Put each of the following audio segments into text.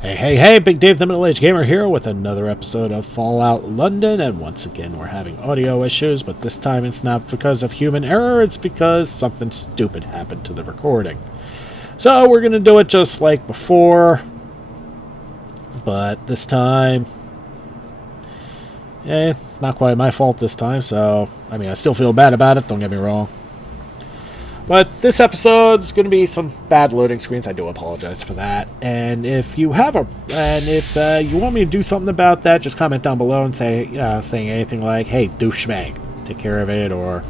Hey, hey, hey, Big Dave the Middle Aged Gamer here with another episode of Fallout London, and once again we're having audio issues, but this time it's not because of human error, it's because something stupid happened to the recording. So we're gonna do it just like before, but this time, it's not quite my fault this time, so, I still feel bad about it, don't get me wrong. But this episode's going to be some bad loading screens. I do apologize for that. And if you you want me to do something about that, just comment down below and saying anything like, "Hey, douchebag, take care of it," or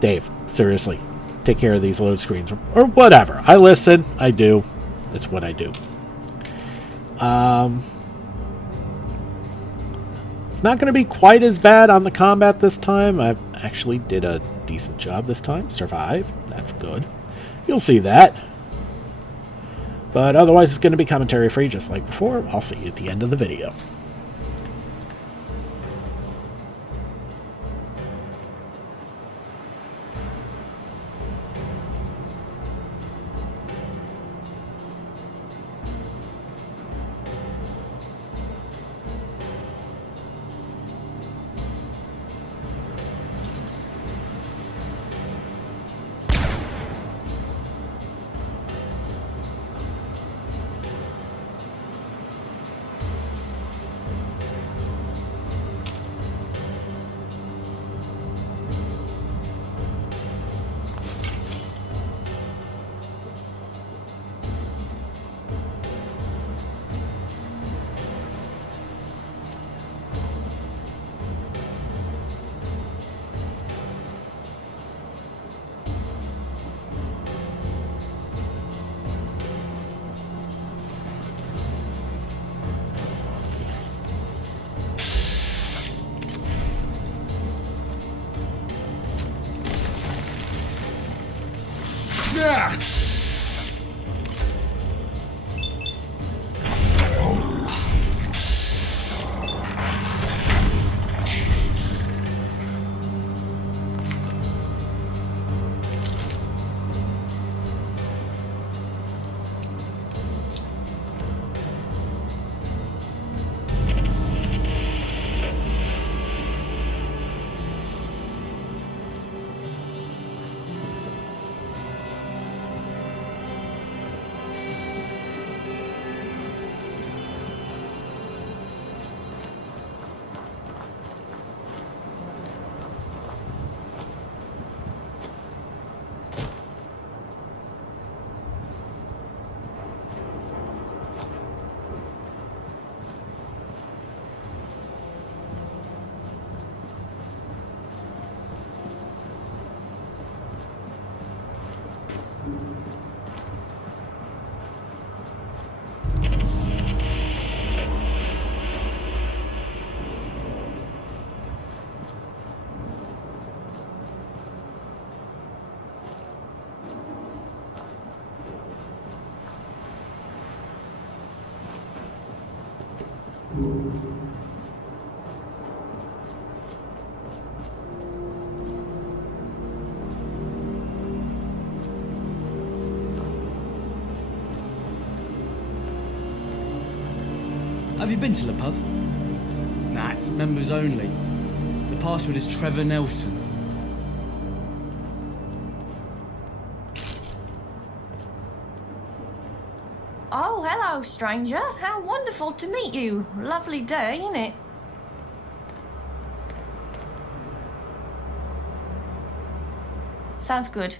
"Dave, seriously, take care of these load screens," or whatever. I listen. I do. It's what I do. It's not going to be quite as bad on the combat this time. I actually did a decent job this time. Survived. That's good. You'll see that. But otherwise, it's going to be commentary free just like before. I'll see you at the end of the video. Yeah. Have you been to the pub? Nah, it's members only. The password is Trevor Nelson. Oh, hello, stranger. How wonderful to meet you. Lovely day, isn't it? Sounds good.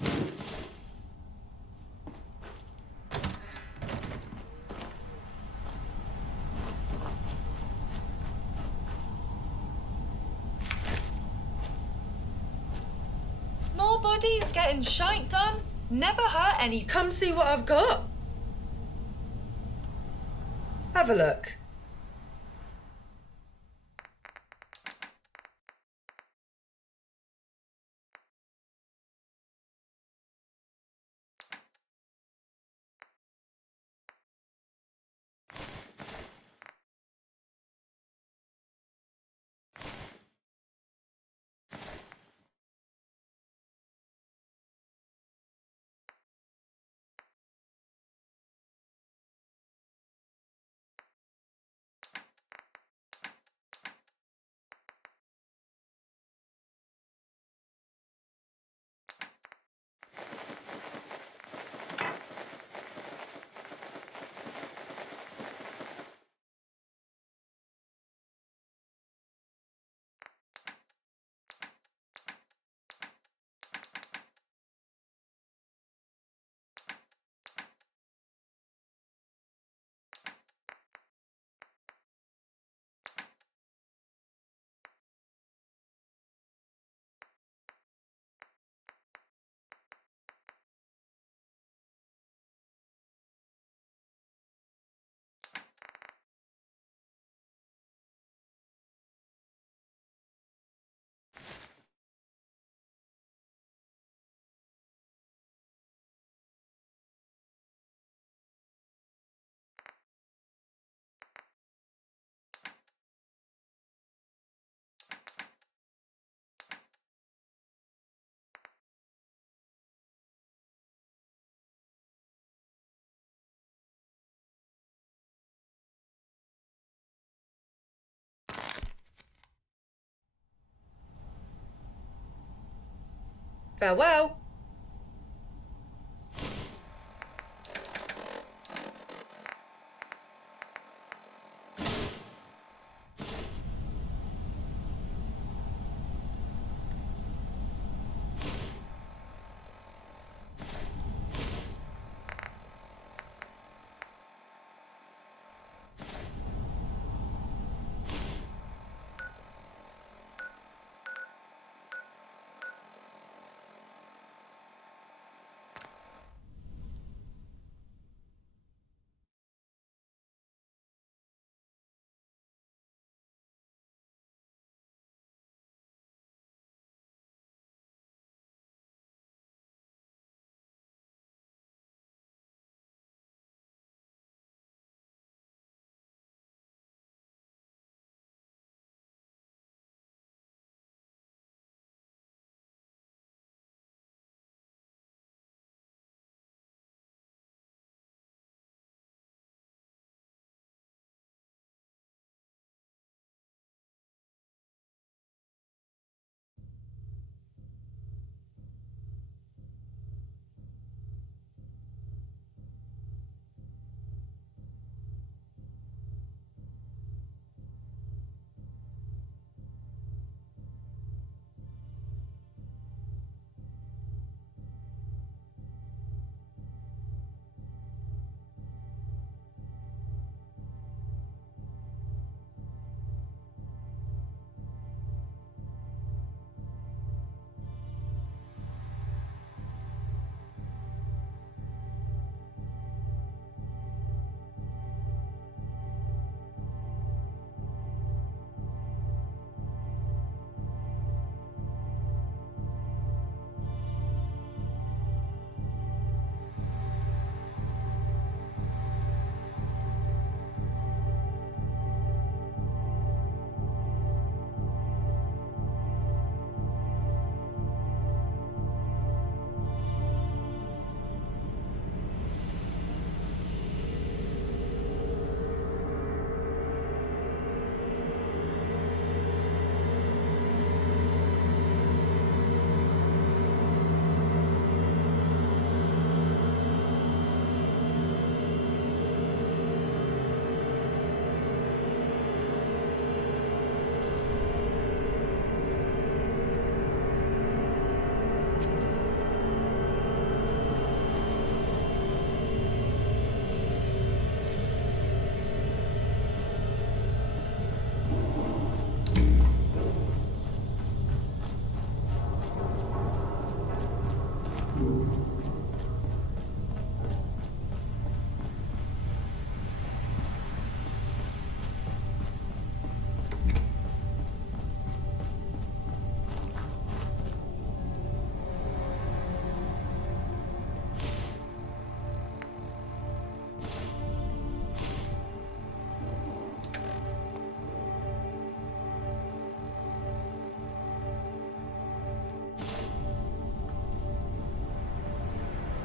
More bodies getting shite done? Never hurt any. Come see what I've got. Have a look. Farewell.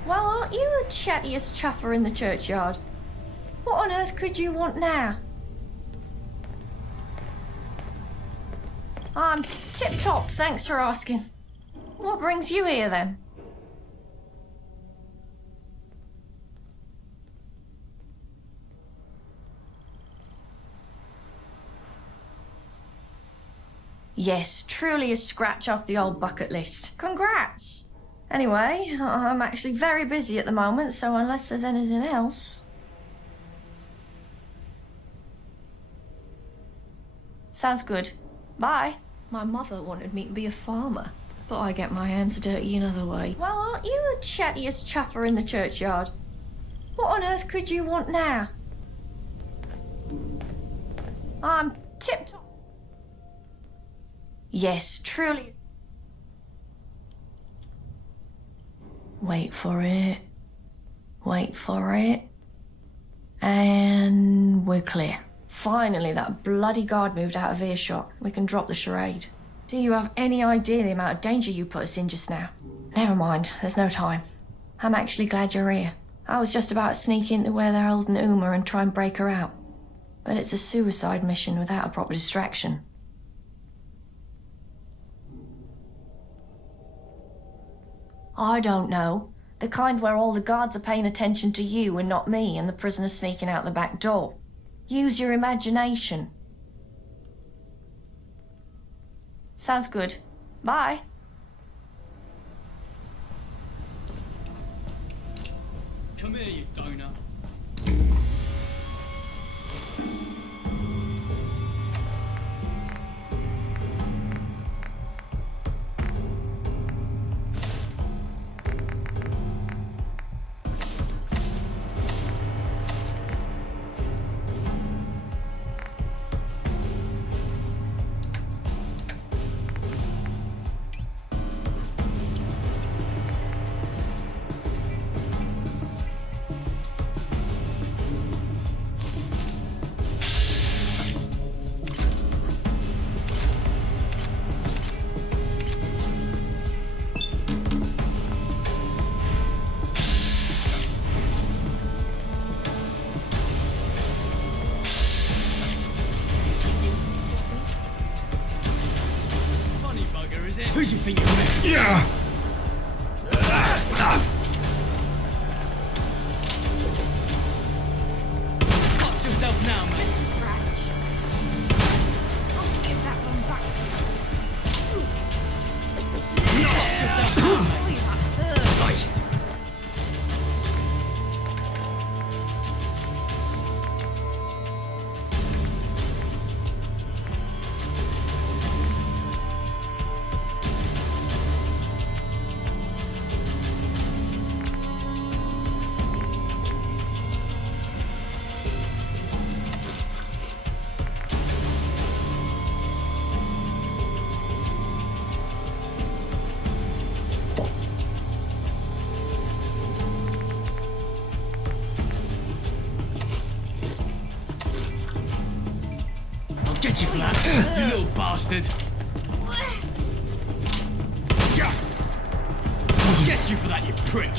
Well, aren't you the chattiest chuffer in the churchyard? What on earth could you want now? I'm tip-top, thanks for asking. What brings you here, then? Yes, truly a scratch off the old bucket list. Congrats! Anyway, I'm actually very busy at the moment, so unless there's anything else... Sounds good. Bye. My mother wanted me to be a farmer, but I get my hands dirty another way. Well, aren't you the chattiest chuffer in the churchyard? What on earth could you want now? I'm tip-top. Yes, truly. Wait for it. Wait for it. And we're clear. Finally, that bloody guard moved out of earshot. We can drop the charade. Do you have any idea the amount of danger you put us in just now? Never mind, there's no time. I'm actually glad you're here. I was just about to sneak into where they're holding Uma and try and break her out. But it's a suicide mission without a proper distraction. I don't know. The kind where all the guards are paying attention to you and not me, and the prisoner's sneaking out the back door. Use your imagination. Sounds good. Bye. Come here, you donut. Who do you think you're with? Yeah! Fuck yourself now, man. Fuck yourself now, mate. Right. Get you for that, you little bastard. I'll get you for that, you prick.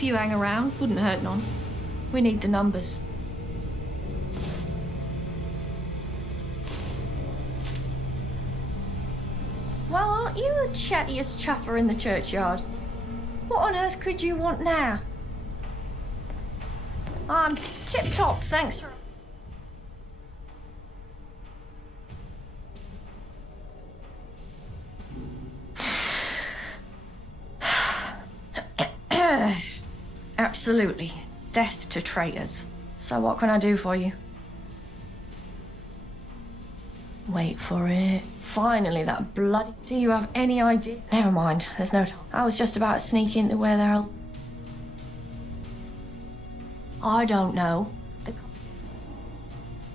If you hang around, wouldn't hurt none. We need the numbers. Well, aren't you the chattiest chuffer in the churchyard? What on earth could you want now? I'm tip-top, thanks. Absolutely. Death to traitors. So what can I do for you? Wait for it. Finally, that bloody... Do you have any idea? Never mind, there's no time. I was just about to sneak into where they're... I don't know.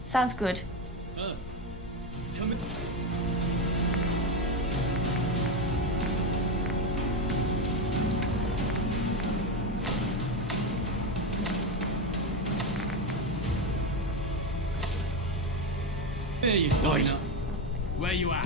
Sounds good. Come in. There you go. Where you at?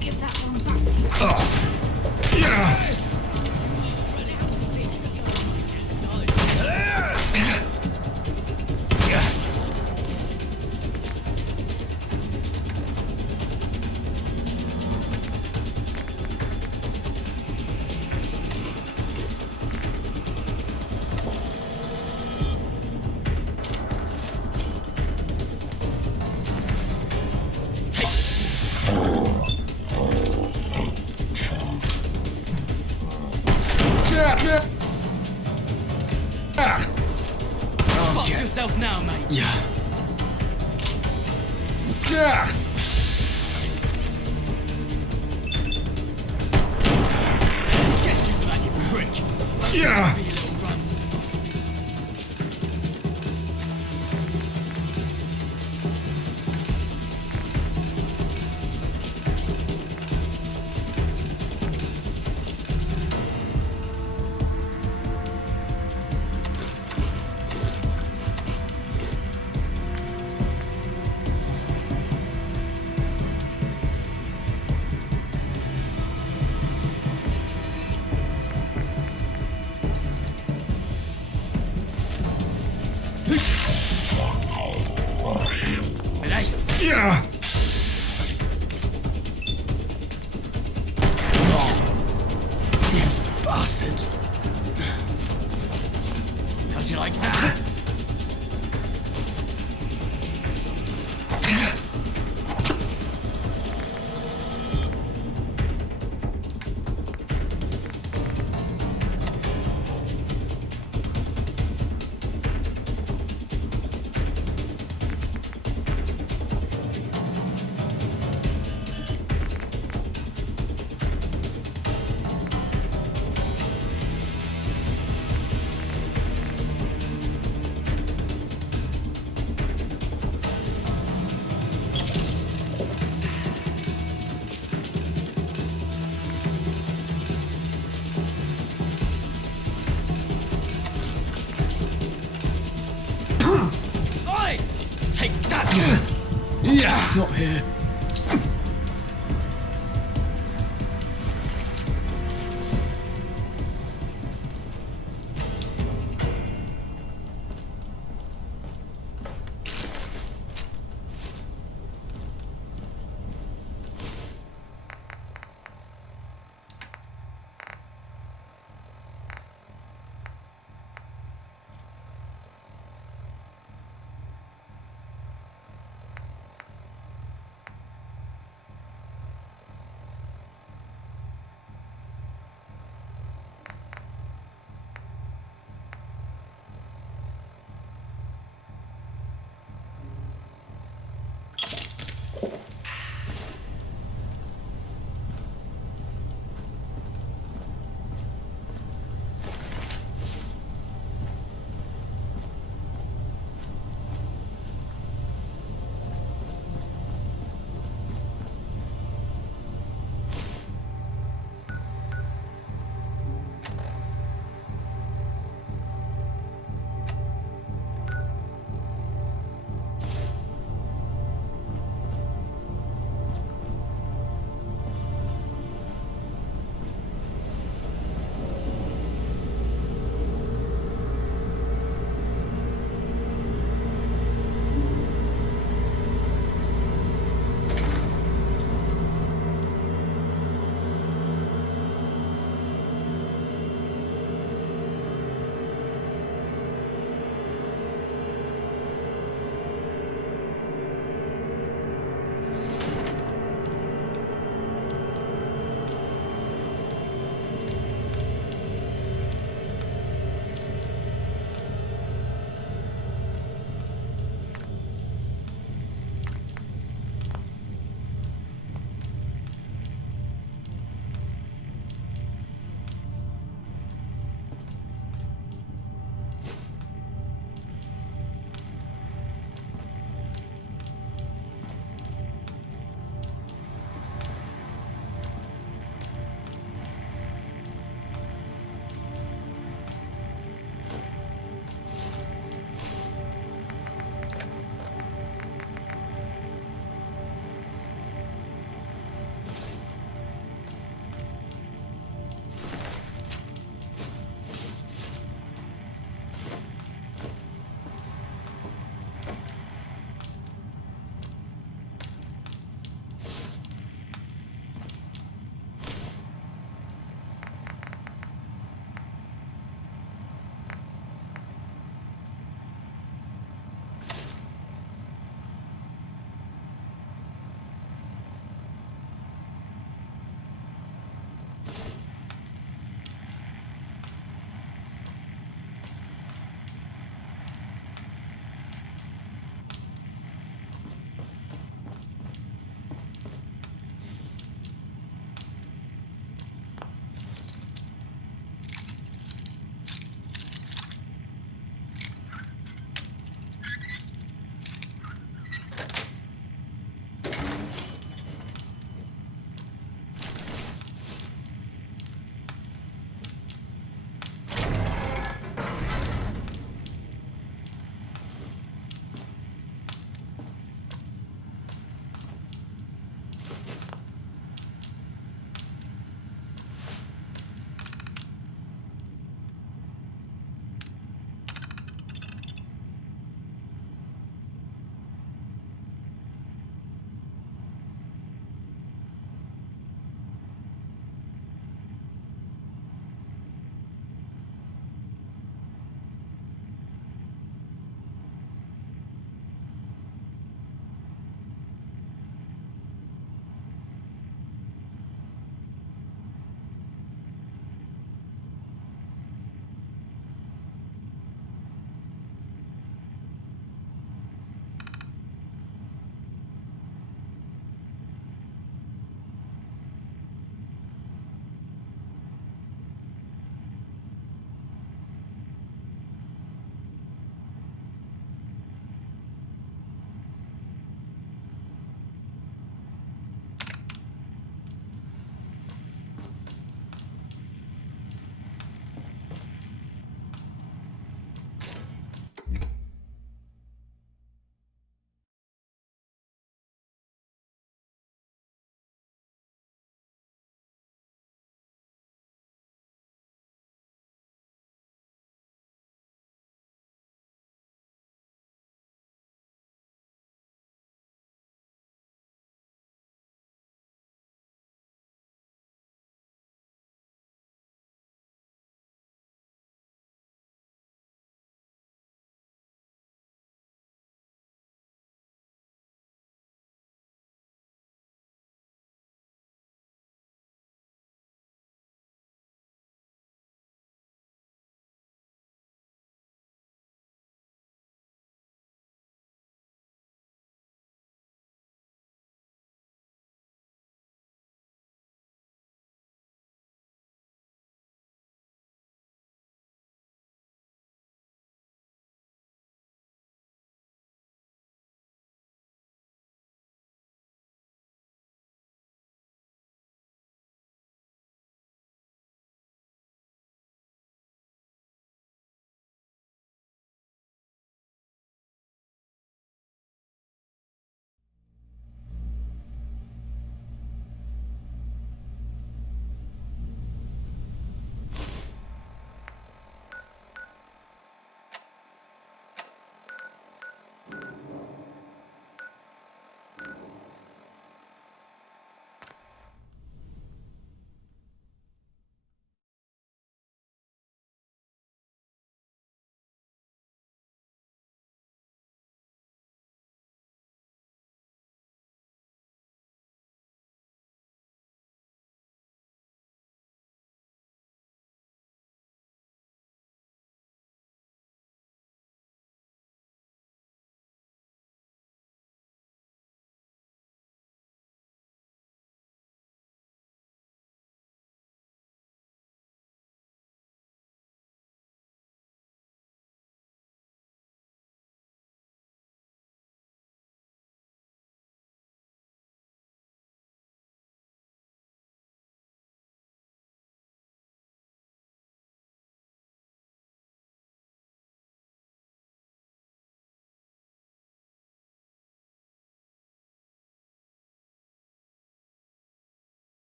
Give that one back to you. Fuck yourself now, mate. Yeah. Let's get you for that, you prick. Yeah. Be a little run. Hey, Yeah. you bastard. How'd you like that? Oi! Take that! Yeah. Not here.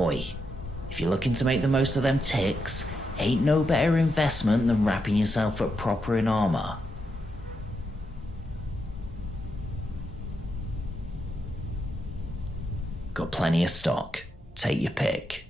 Oi, if you're looking to make the most of them ticks, ain't no better investment than wrapping yourself up proper in armour. Got plenty of stock. Take your pick.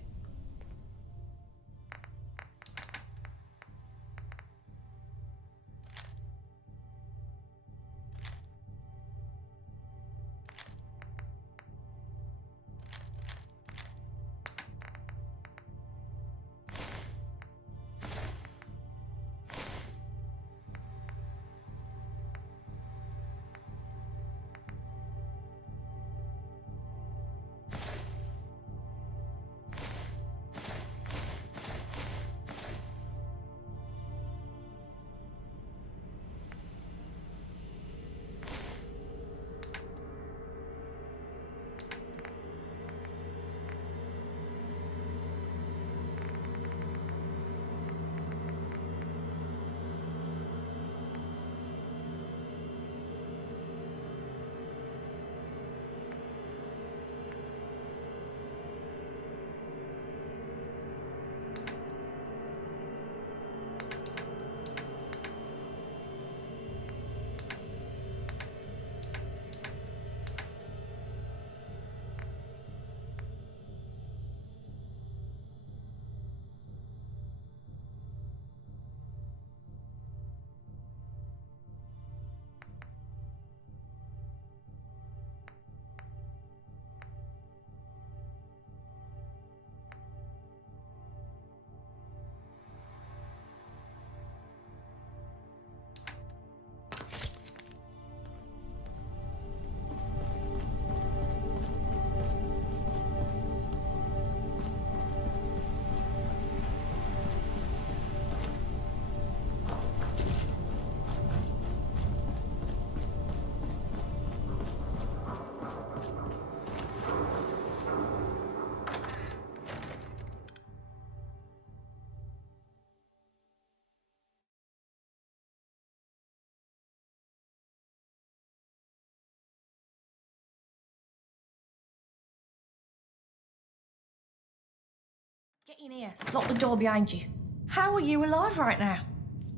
Get in here. Lock the door behind you. How are you alive right now?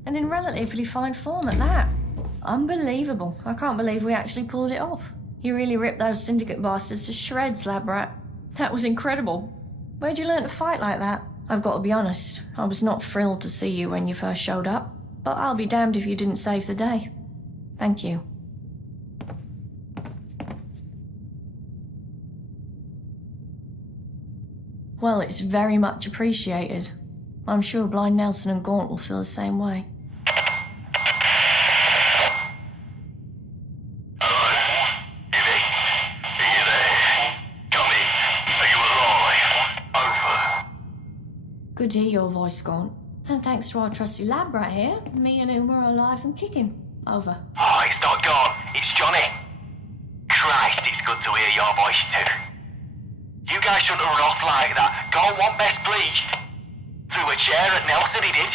And in relatively fine form at that. Unbelievable. I can't believe we actually pulled it off. You really ripped those syndicate bastards to shreds, lab rat. That was incredible. Where'd you learn to fight like that? I've got to be honest, I was not thrilled to see you when you first showed up, but I'll be damned if you didn't save the day. Thank you. Well, it's very much appreciated. I'm sure Blind Nelson and Gaunt will feel the same way. Hello? Yvette? Are you there? Come in. Are you alive? Over. Good to hear your voice, Gaunt. And thanks to our trusty lab rat here, me and Uma are alive and kicking. Over. Oh, it's not gone. It's Johnny. Christ, it's good to hear your voice too. You guys shouldn't have run off like that. Gaunt wasn't best pleased. Threw a chair at Nelson, he did.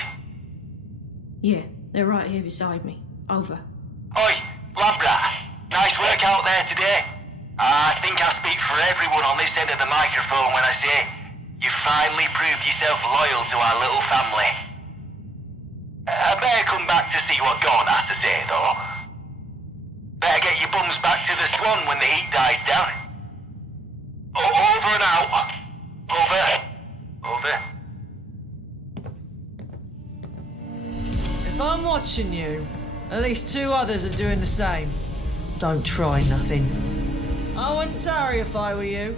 Yeah, they're right here beside me. Over. Oi, lab rat. Nice work out there today. I think I speak for everyone on this end of the microphone when I say you finally proved yourself loyal to our little family. I better come back to see what Gaunt has to say, though. Better get your bums back to the Swan when the heat dies down. Over and out. Over. Over. If I'm watching you, at least two others are doing the same. Don't try nothing. I wouldn't tarry if I were you.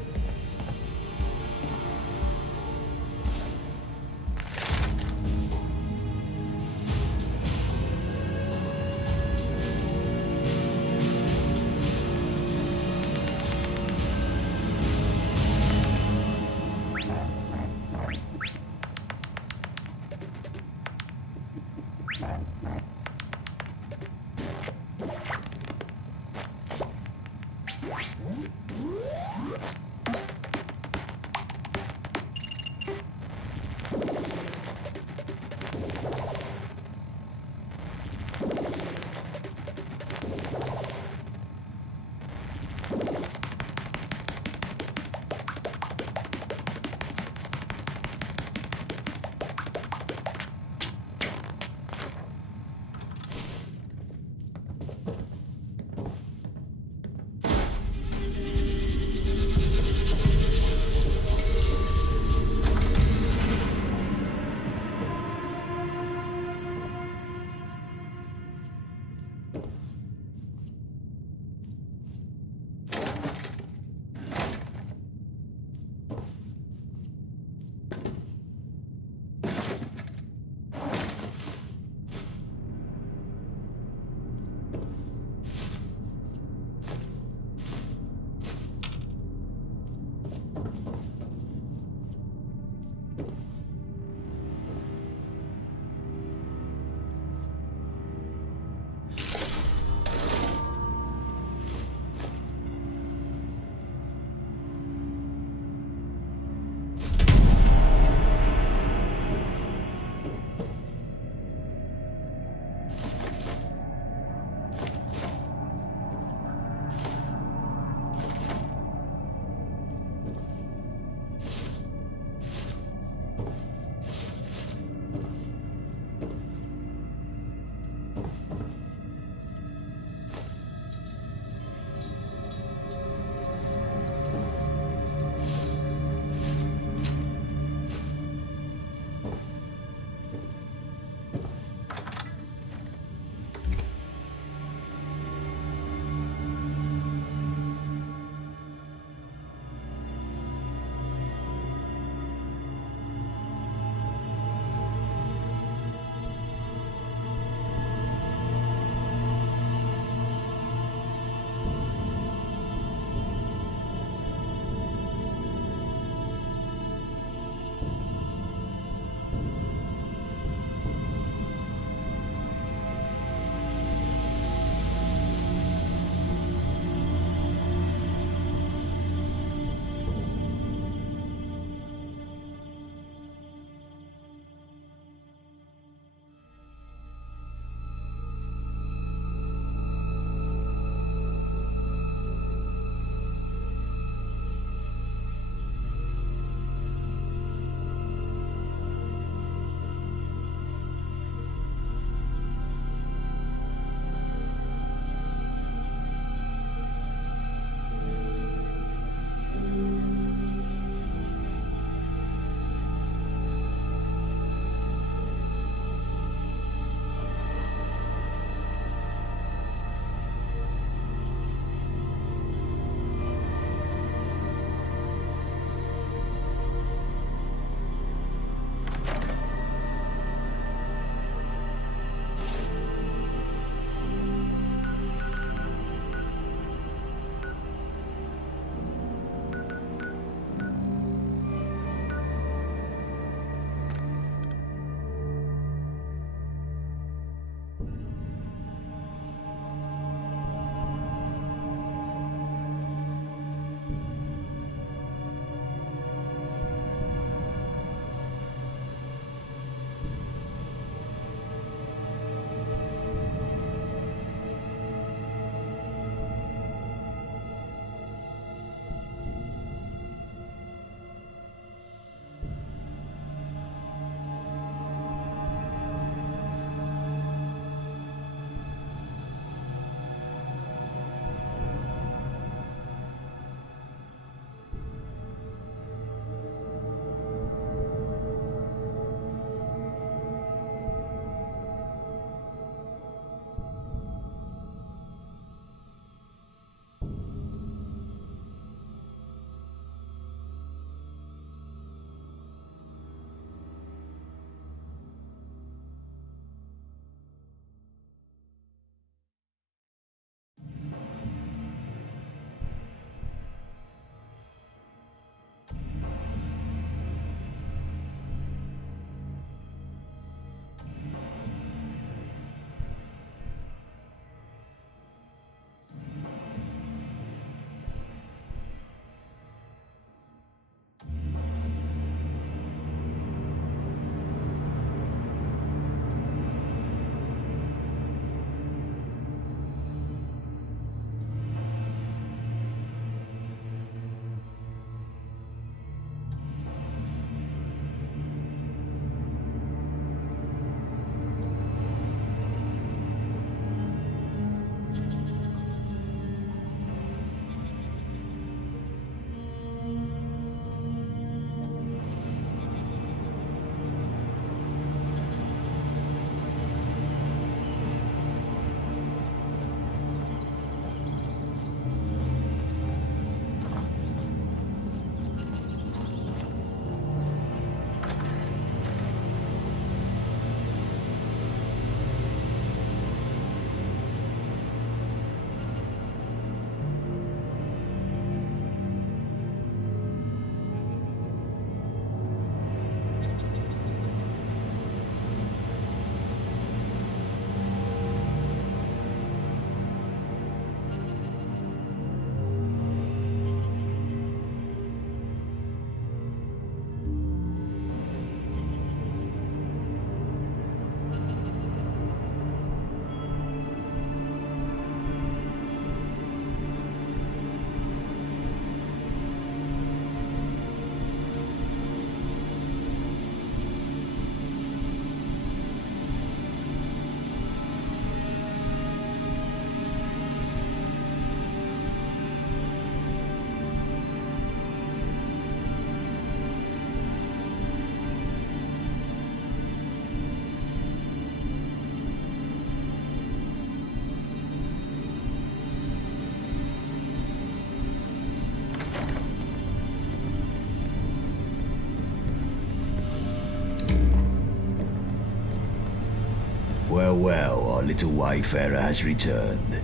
Well, well, our little wayfarer has returned.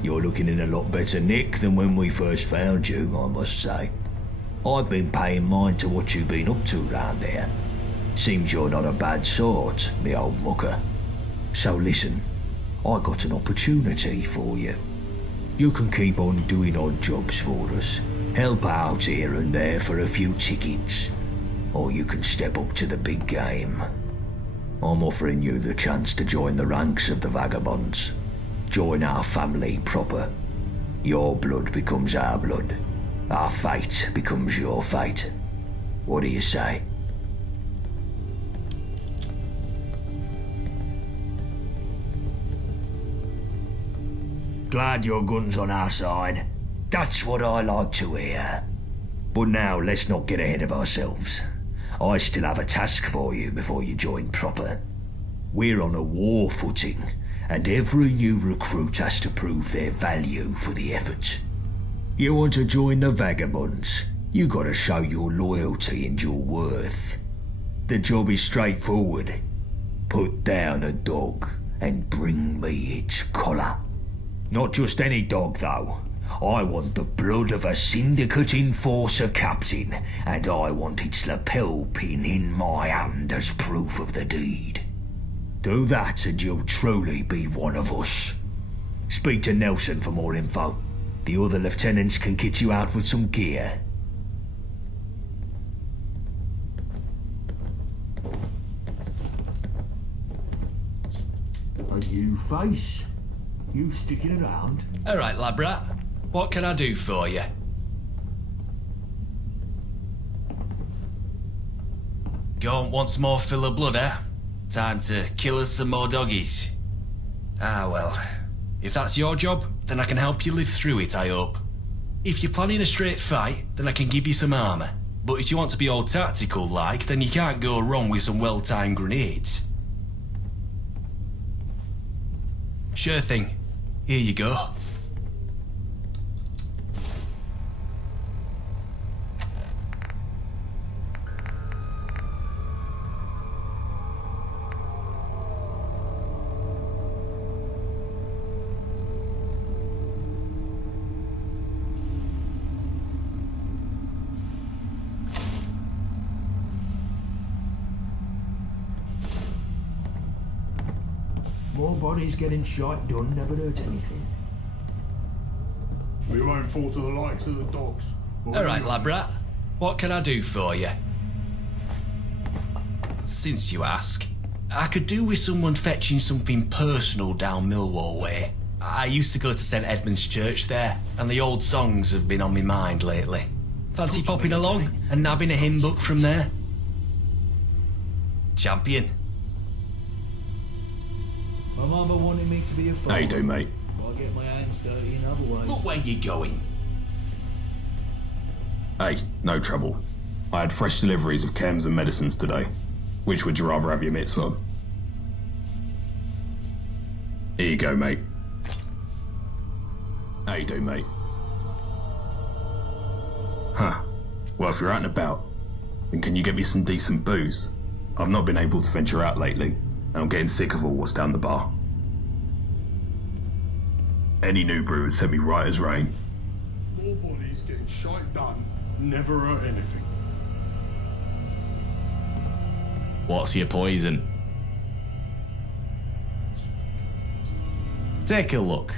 You're looking in a lot better nick than when we first found you, I must say. I've been paying mind to what you've been up to round here. Seems you're not a bad sort, me old mucker. So listen, I got an opportunity for you. You can keep on doing odd jobs for us, help out here and there for a few tickets, or you can step up to the big game. I'm offering you the chance to join the ranks of the vagabonds. Join our family proper. Your blood becomes our blood. Our fate becomes your fate. What do you say? Glad your gun's on our side. That's what I like to hear. But now let's not get ahead of ourselves. I still have a task for you before you join proper. We're on a war footing, and every new recruit has to prove their value for the effort. You want to join the vagabonds, you gotta show your loyalty and your worth. The job is straightforward. Put down a dog and bring me its collar. Not just any dog though. I want the blood of a syndicate enforcer captain, and I want its lapel pin in my hand as proof of the deed. Do that and you'll truly be one of us. Speak to Nelson for more info. The other lieutenants can kit you out with some gear. And you, Face? You sticking around? Alright, Labrat. What can I do for you? Go on once more fill of blood, eh? Time to kill us some more doggies. Ah, well. If that's your job, then I can help you live through it, I hope. If you're planning a straight fight, then I can give you some armour. But if you want to be all tactical like, then you can't go wrong with some well-timed grenades. Sure thing. Here you go. More bodies getting shot done never hurt anything. We won't fall to the likes of the dogs. Alright, Labrat. What can I do for you? Since you ask, I could do with someone fetching something personal down Millwall way. I used to go to St Edmund's Church there, and the old songs have been on my mind lately. Fancy popping along and nabbing a hymn book from there? Champion. My mother wanted me to be a farmer. How you do, mate? I get my hands dirty in other ways. Look where you're going. Hey, no trouble. I had fresh deliveries of chems and medicines today. Which would you rather have your mitts on? Here you go, mate. How you do, mate? Huh. Well, if you're out and about, then can you get me some decent booze? I've not been able to venture out lately, and I'm getting sick of all what's down the bar. Any new brew has sent me right as rain. More bodies getting shite done never hurt anything. What's your poison? Take a look.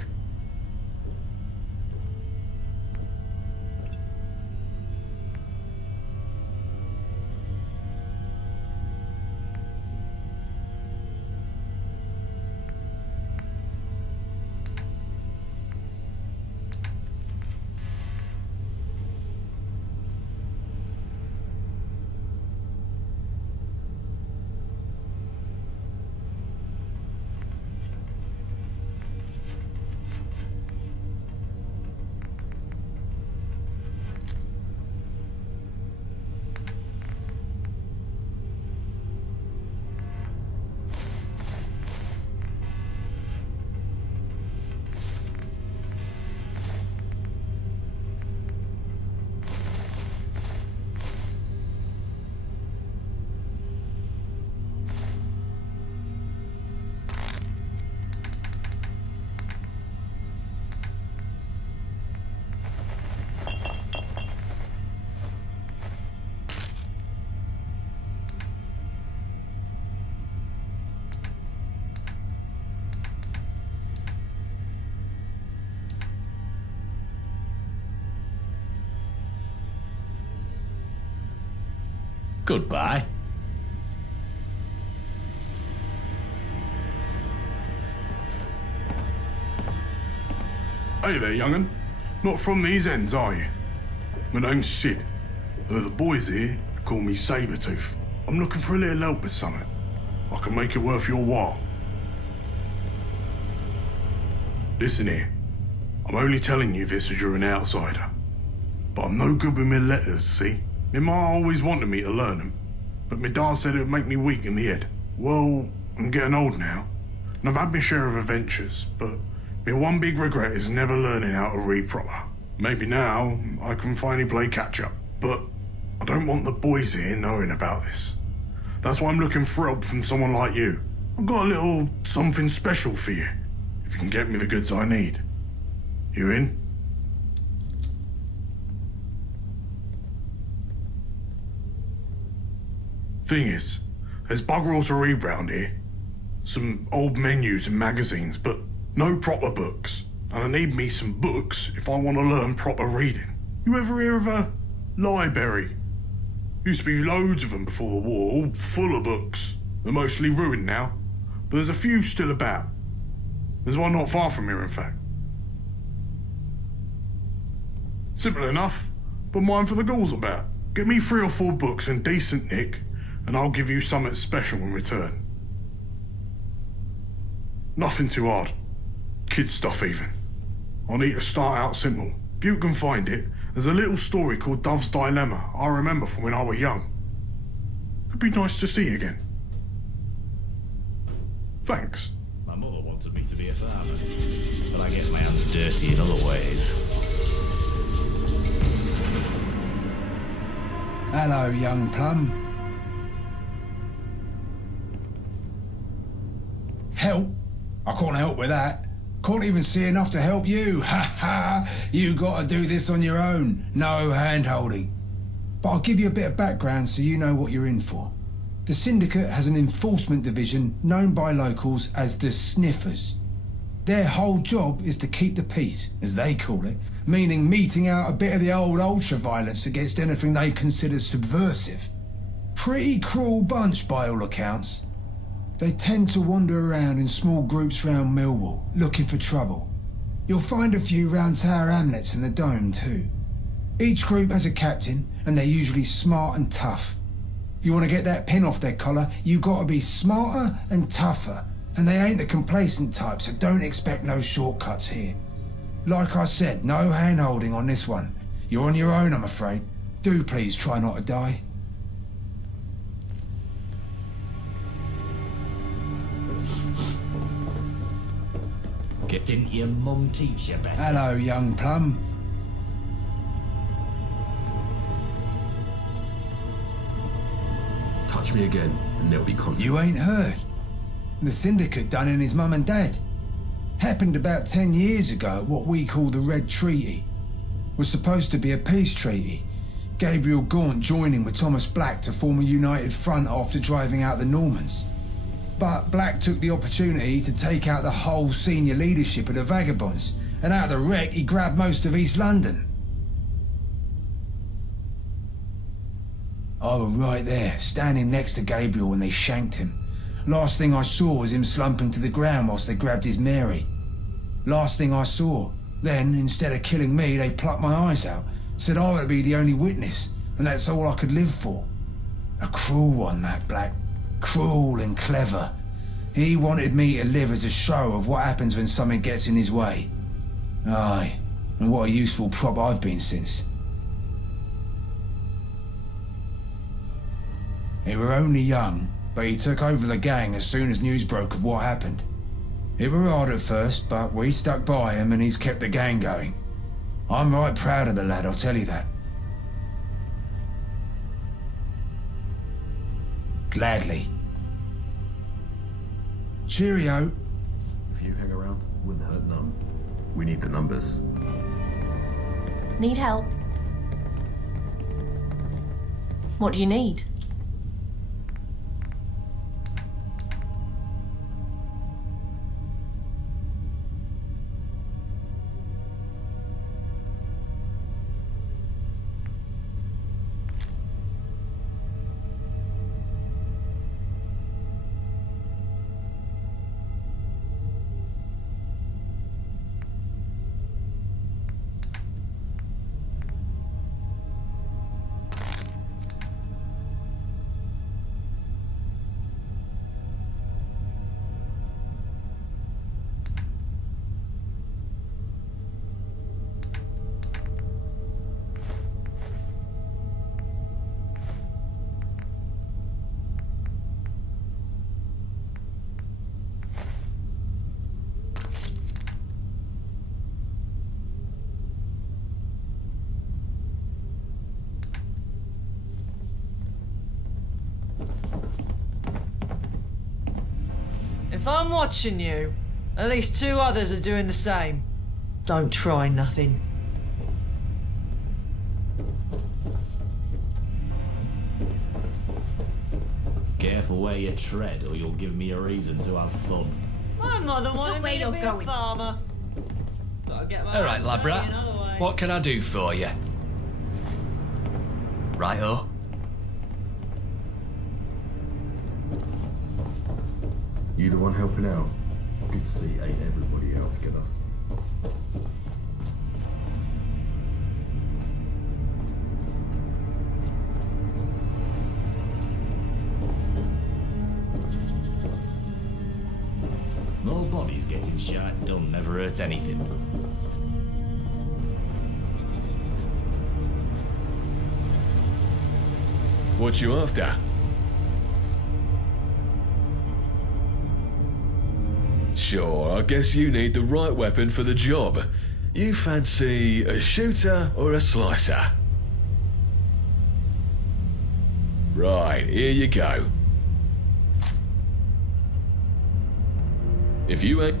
Goodbye. Hey there, young'un. Not from these ends, are you? My name's Sid. The boys here call me Sabretooth. I'm looking for a little help with something. I can make it worth your while. Listen here. I'm only telling you this as you're an outsider. But I'm no good with my letters, see? My ma always wanted me to learn them. But my dad said it would make me weak in the head. Well, I'm getting old now. And I've had my share of adventures, but my one big regret is never learning how to read proper. Maybe now I can finally play catch up, but I don't want the boys here knowing about this. That's why I'm looking for help from someone like you. I've got a little something special for you, if you can get me the goods I need. You in? Thing is, there's bugger all to read round here. Some old menus and magazines, but no proper books. And I need me some books if I want to learn proper reading. You ever hear of a library? Used to be loads of them before the war, all full of books. They're mostly ruined now, but there's a few still about. There's one not far from here, in fact. Simple enough, but mine for the ghouls about. Get me 3 or 4 books in decent nick, and I'll give you something special in return. Nothing too hard. Kid stuff even. I need to start out simple. If you can find it, there's a little story called Dove's Dilemma I remember from when I was young. It'd be nice to see you again. Thanks. My mother wanted me to be a farmer, but I get my hands dirty in other ways. Hello, young plum. Help? I can't help with that. Can't even see enough to help you. Ha ha! You gotta do this on your own. No hand-holding. But I'll give you a bit of background so you know what you're in for. The Syndicate has an enforcement division known by locals as the Sniffers. Their whole job is to keep the peace, as they call it, meaning meting out a bit of the old ultra-violence against anything they consider subversive. Pretty cruel bunch by all accounts. They tend to wander around in small groups round Millwall, looking for trouble. You'll find a few round Tower Hamlets and the Dome too. Each group has a captain, and they're usually smart and tough. You want to get that pin off their collar, you gotta be smarter and tougher. And they ain't the complacent type, so don't expect no shortcuts here. Like I said, no hand-holding on this one. You're on your own, I'm afraid. Do please try not to die. Didn't your mum teach you better? Hello, young plum. Touch me again, and there'll be consequences. You ain't heard. The Syndicate done in his mum and dad. Happened about 10 years ago at what we call the Red Treaty. Was supposed to be a peace treaty. Gabriel Gaunt joining with Thomas Black to form a united front after driving out the Normans. But Black took the opportunity to take out the whole senior leadership of the Vagabonds, and out of the wreck he grabbed most of East London. I was right there, standing next to Gabriel when they shanked him. Last thing I saw was him slumping to the ground whilst they grabbed his Mary. Last thing I saw. Then, instead of killing me, they plucked my eyes out, said I would be the only witness, and that's all I could live for. A cruel one, that Black. Cruel and clever. He wanted me to live as a show of what happens when something gets in his way. Aye, and what a useful prop I've been since. He were only young, but he took over the gang as soon as news broke of what happened. It were hard at first, but we stuck by him and he's kept the gang going. I'm right proud of the lad, I'll tell you that. Gladly. Cheerio. If you hang around, wouldn't hurt none. We need the numbers. Need help? What do you need? If I'm watching you, at least 2 others are doing the same. Don't try nothing. Careful where you tread, or you'll give me a reason to have fun. My mother wanted where me to you're be going. a farmer. Gotta get my Alright, hands lad dirty in brat. other ways. What can I do for you? Righto. You the one helping out? Good to see ain't everybody else get us. More bodies getting shot don't never hurt anything. What you after? Sure, I guess you need the right weapon for the job. You fancy a shooter or a slicer? Right, here you go. If you ain't...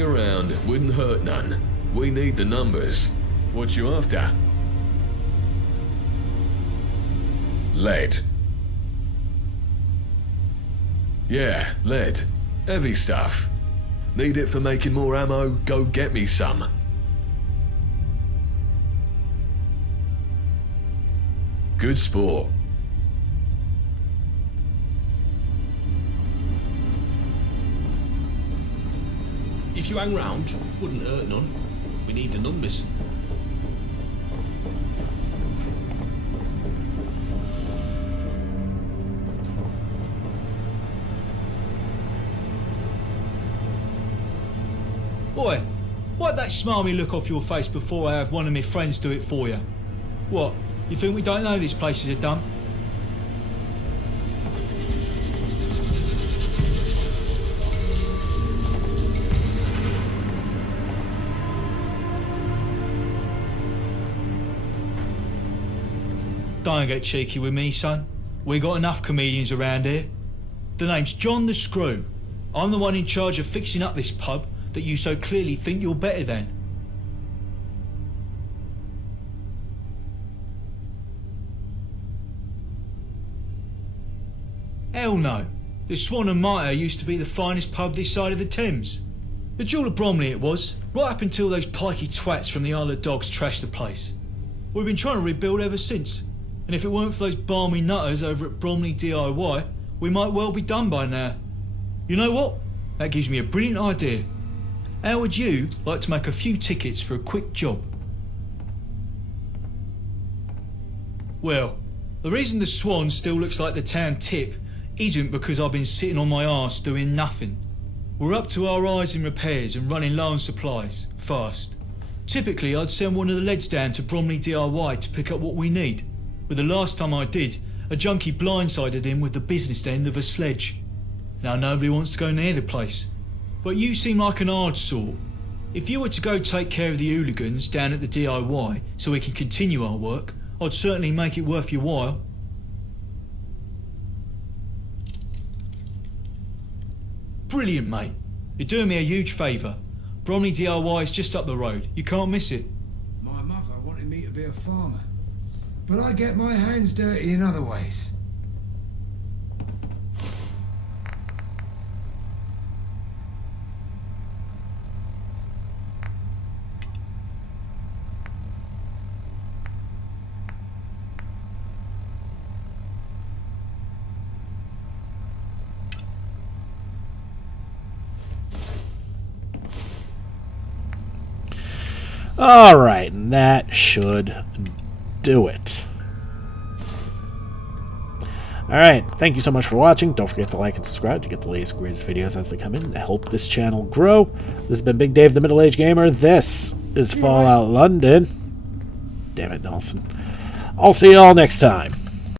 around wouldn't hurt none. We need the numbers. What you after? Lead. Yeah, lead. Heavy stuff. Need it for making more ammo? Go get me some. Good sport. If you hang round, wouldn't hurt none. We need the numbers. Boy, wipe that smarmy look off your face before I have one of my friends do it for you. What, you think we don't know this place is a dump? Don't get cheeky with me, son. We got enough comedians around here. The name's John the Screw. I'm the one in charge of fixing up this pub that you so clearly think you're better than. Hell no. The Swan and Mitre used to be the finest pub this side of the Thames. The Jewel of Bromley it was, right up until those pikey twats from the Isle of Dogs trashed the place. We've been trying to rebuild ever since. And if it weren't for those balmy nutters over at Bromley DIY, we might well be done by now. You know what? That gives me a brilliant idea. How would you like to make a few tickets for a quick job? Well, the reason the Swan still looks like the town tip isn't because I've been sitting on my arse doing nothing. We're up to our eyes in repairs and running low on supplies, fast. Typically I'd send one of the leads down to Bromley DIY to pick up what we need. But the last time I did, a junkie blindsided him with the business end of a sledge. Now nobody wants to go near the place. But you seem like an hard sort. If you were to go take care of the hooligans down at the DIY so we can continue our work, I'd certainly make it worth your while. Brilliant, mate. You're doing me a huge favour. Bromley DIY is just up the road. You can't miss it. My mother wanted me to be a farmer, but I get my hands dirty in other ways. Alright, that should do it. Alright, thank you so much for watching. Don't forget to like and subscribe to get the latest and greatest videos as they come in to help this channel grow. This has been Big Dave, the Middle Age Gamer. This is Fallout London. Damn it, Nelson. I'll see you all next time.